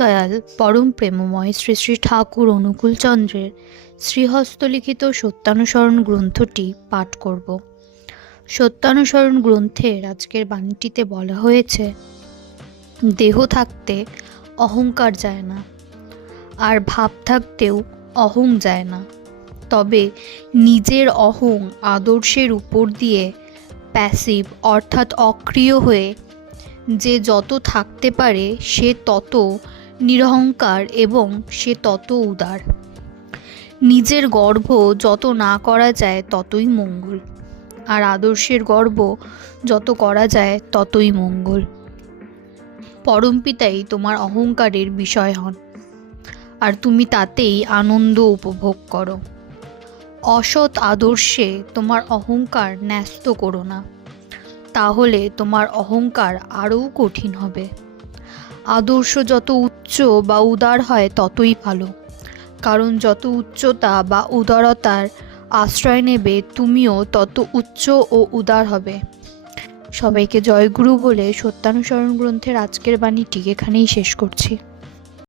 দয়াল পরম প্রেমময় শ্রী শ্রী ঠাকুর অনুকূলচন্দ্রের শ্রীহস্তলিখিত সত্যানুসরণ গ্রন্থটি পাঠ করব। সত্যানুসরণ গ্রন্থের আজকের বাণীটিতে বলা হয়েছে, দেহ থাকতে অহংকার যায় না, আর ভাব থাকতেও অহং যায় না। তবে নিজের অহং আদর্শের উপর দিয়ে প্যাসিভ অর্থাৎ অক্রিয় হয়ে যে যত থাকতে পারে সে তত নিরহংকার এবং সে তত উদার। নিজের গর্ব যত না করা যায় ততই মঙ্গল, আর আদর্শের গর্ব যত করা যায় ততই মঙ্গল। পরমপিতাই তোমার অহংকারের বিষয় হন, আর তুমি তাতেই আনন্দ উপভোগ করো। অসৎ আদর্শে তোমার অহংকার ন্যস্ত করো না, তাহলে তোমার অহংকার আরও কঠিন হবে। আদর্শ যত উচ্চ বা উদার হয় ততই ভালো, কারণ যত উচ্চতা বা উদারতার আশ্রয় নেবে তুমিও তত উচ্চ ও উদার হবে। সবাইকে জয়গুরু বলে সত্যানুসরণ গ্রন্থের আজকের বাণীটি এখানেই শেষ করছি।